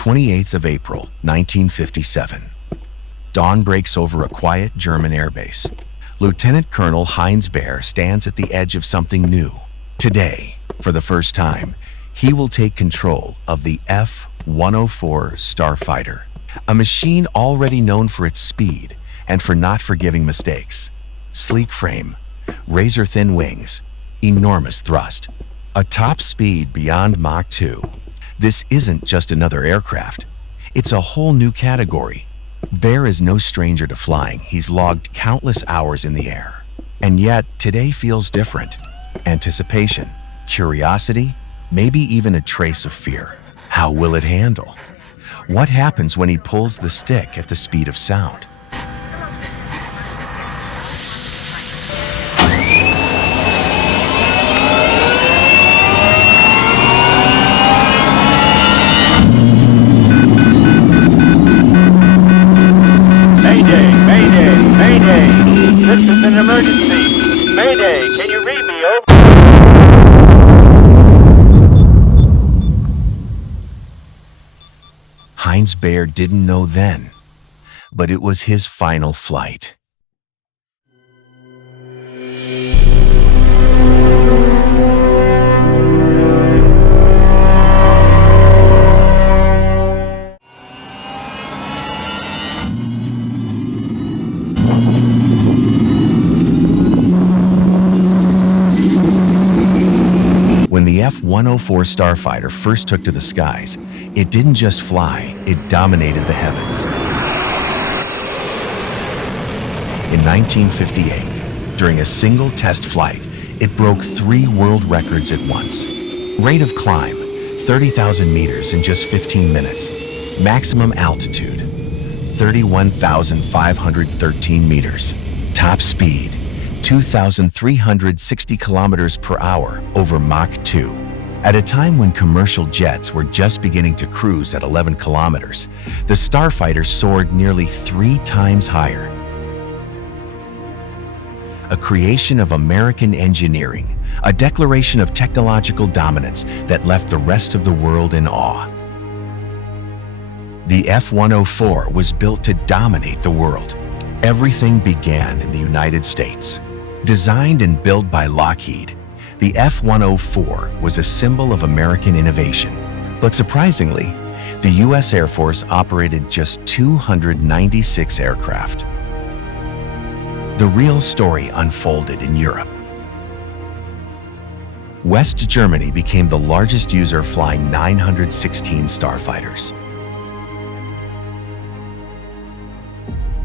28th of April, 1957. Dawn breaks over a quiet German airbase. Lieutenant Colonel Heinz Baer stands at the edge of something new. Today, for the first time, he will take control of the F-104 Starfighter, a machine already known for its speed and for not forgiving mistakes. Sleek frame, razor-thin wings, enormous thrust, a top speed beyond Mach 2. This isn't just another aircraft. It's a whole new category. Baer is no stranger to flying. He's logged countless hours in the air. And yet, today feels different. Anticipation, curiosity, maybe even a trace of fear. How will it handle? What happens when he pulls the stick at the speed of sound? Mayday! This is an emergency! Mayday! Can you read me, over? Heinz Baer didn't know then, but it was his final flight. When the F-104 Starfighter first took to the skies, it didn't just fly, it dominated the heavens. In 1958, during a single test flight, it broke 3 world records at once. Rate of climb, 30,000 meters in just 15 minutes. Maximum altitude, 31,513 meters. Top speed, 2,360 kilometers per hour over Mach 2. At a time when commercial jets were just beginning to cruise at 11 kilometers, the Starfighter soared nearly 3 times higher. A creation of American engineering, a declaration of technological dominance that left the rest of the world in awe. The F-104 was built to dominate the world. Everything began in the United States. Designed and built by Lockheed, the F-104 was a symbol of American innovation. But surprisingly, the U.S. Air Force operated just 296 aircraft. The real story unfolded in Europe. West Germany became the largest user, flying 916 Starfighters.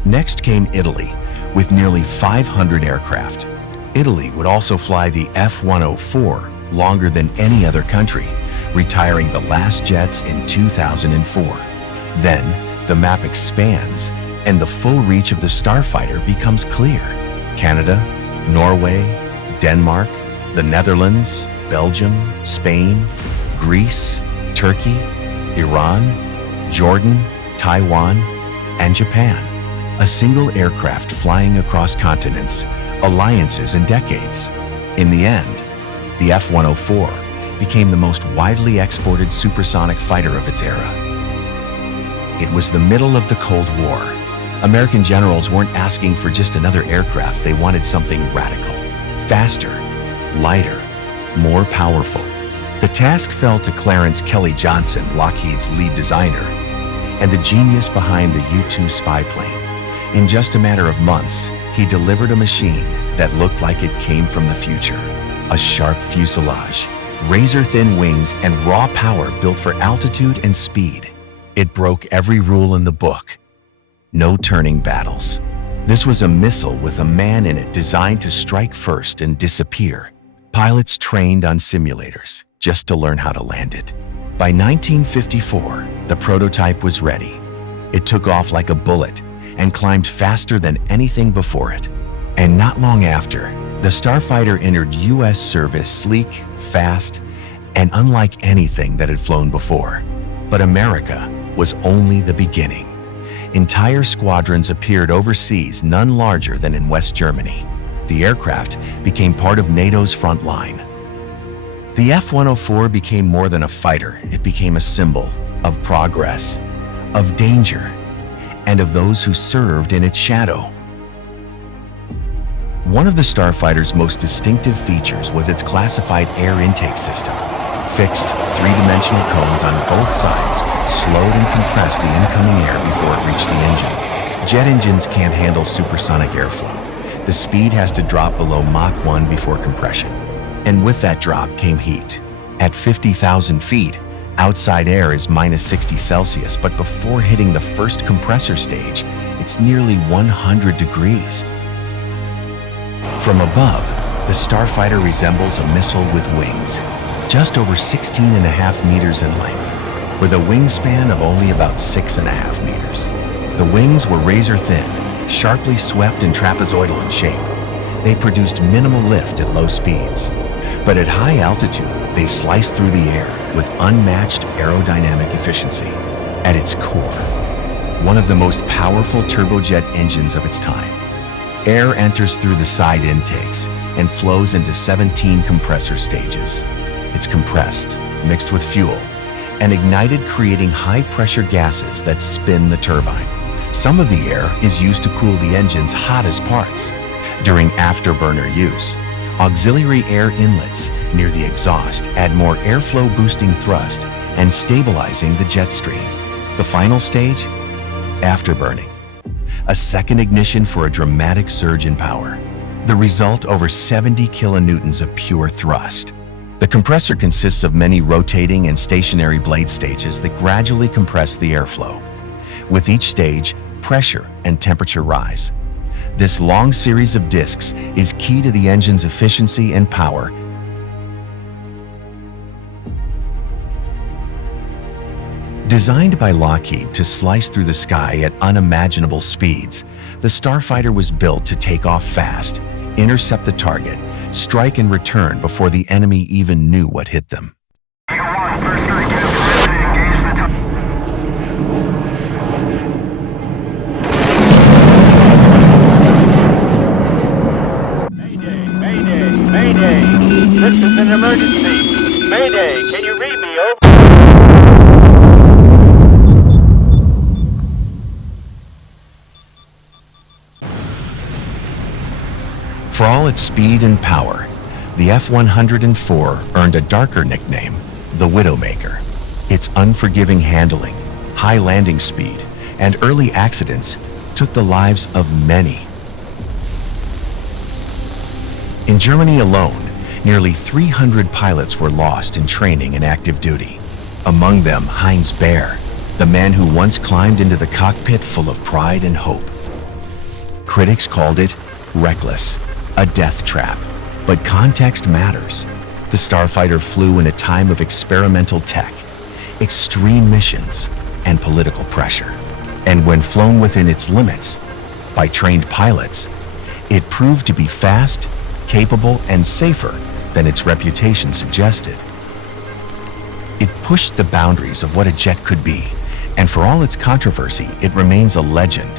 Next came Italy, with nearly 500 aircraft. Italy would also fly the F-104 longer than any other country, retiring the last jets in 2004. Then, the map expands, and the full reach of the Starfighter becomes clear. Canada, Norway, Denmark, the Netherlands, Belgium, Spain, Greece, Turkey, Iran, Jordan, Taiwan, and Japan. A single aircraft flying across continents, alliances, and decades. In the end, the F-104 became the most widely exported supersonic fighter of its era. It was the middle of the Cold War. American generals weren't asking for just another aircraft, they wanted something radical, faster, lighter, more powerful. The task fell to Clarence Kelly Johnson, Lockheed's lead designer, and the genius behind the U-2 spy plane. In just a matter of months, he delivered a machine that looked like it came from the future. A sharp fuselage, razor-thin wings, and raw power built for altitude and speed. It broke every rule in the book. No turning battles. This was a missile with a man in it designed to strike first and disappear. Pilots trained on simulators just to learn how to land it. By 1954, the prototype was ready. It took off like a bullet and climbed faster than anything before it. And not long after, the Starfighter entered U.S. service sleek, fast, and unlike anything that had flown before. But America was only the beginning. Entire squadrons appeared overseas, none larger than in West Germany. The aircraft became part of NATO's front line. The F-104 became more than a fighter, it became a symbol, of progress, of danger, and of those who served in its shadow. One of the Starfighter's most distinctive features was its classified air intake system. Fixed, three-dimensional cones on both sides slowed and compressed the incoming air before it reached the engine. Jet engines can't handle supersonic airflow. The speed has to drop below Mach 1 before compression. And with that drop came heat. At 50,000 feet, outside air is -60 Celsius, but before hitting the first compressor stage, it's nearly 100 degrees. From above, the Starfighter resembles a missile with wings, just over 16.5 meters in length, with a wingspan of only about 6.5 meters. The wings were razor thin, sharply swept and trapezoidal in shape. They produced minimal lift at low speeds, but at high altitude, they sliced through the air with unmatched aerodynamic efficiency. At its core, one of the most powerful turbojet engines of its time. Air enters through the side intakes and flows into 17 compressor stages. It's compressed, mixed with fuel, and ignited, creating high-pressure gases that spin the turbine. Some of the air is used to cool the engine's hottest parts. During afterburner use, auxiliary air inlets near the exhaust add more airflow, boosting thrust and stabilizing the jet stream. The final stage? Afterburning. A second ignition for a dramatic surge in power. The result, over 70 kilonewtons of pure thrust. The compressor consists of many rotating and stationary blade stages that gradually compress the airflow. With each stage, pressure and temperature rise. This long series of discs is key to the engine's efficiency and power. Designed by Lockheed to slice through the sky at unimaginable speeds, the Starfighter was built to take off fast, intercept the target, strike and return before the enemy even knew what hit them. Mayday! This is an emergency! Mayday! Can you read me, over? For all its speed and power, the F-104 earned a darker nickname, the Widowmaker. Its unforgiving handling, high landing speed, and early accidents took the lives of many. In Germany alone, nearly 300 pilots were lost in training and active duty. Among them, Heinz Baer, the man who once climbed into the cockpit full of pride and hope. Critics called it reckless, a death trap, but context matters. The Starfighter flew in a time of experimental tech, extreme missions, and political pressure. And when flown within its limits, by trained pilots, it proved to be fast, capable, and safer than its reputation suggested. It pushed the boundaries of what a jet could be, and for all its controversy, it remains a legend,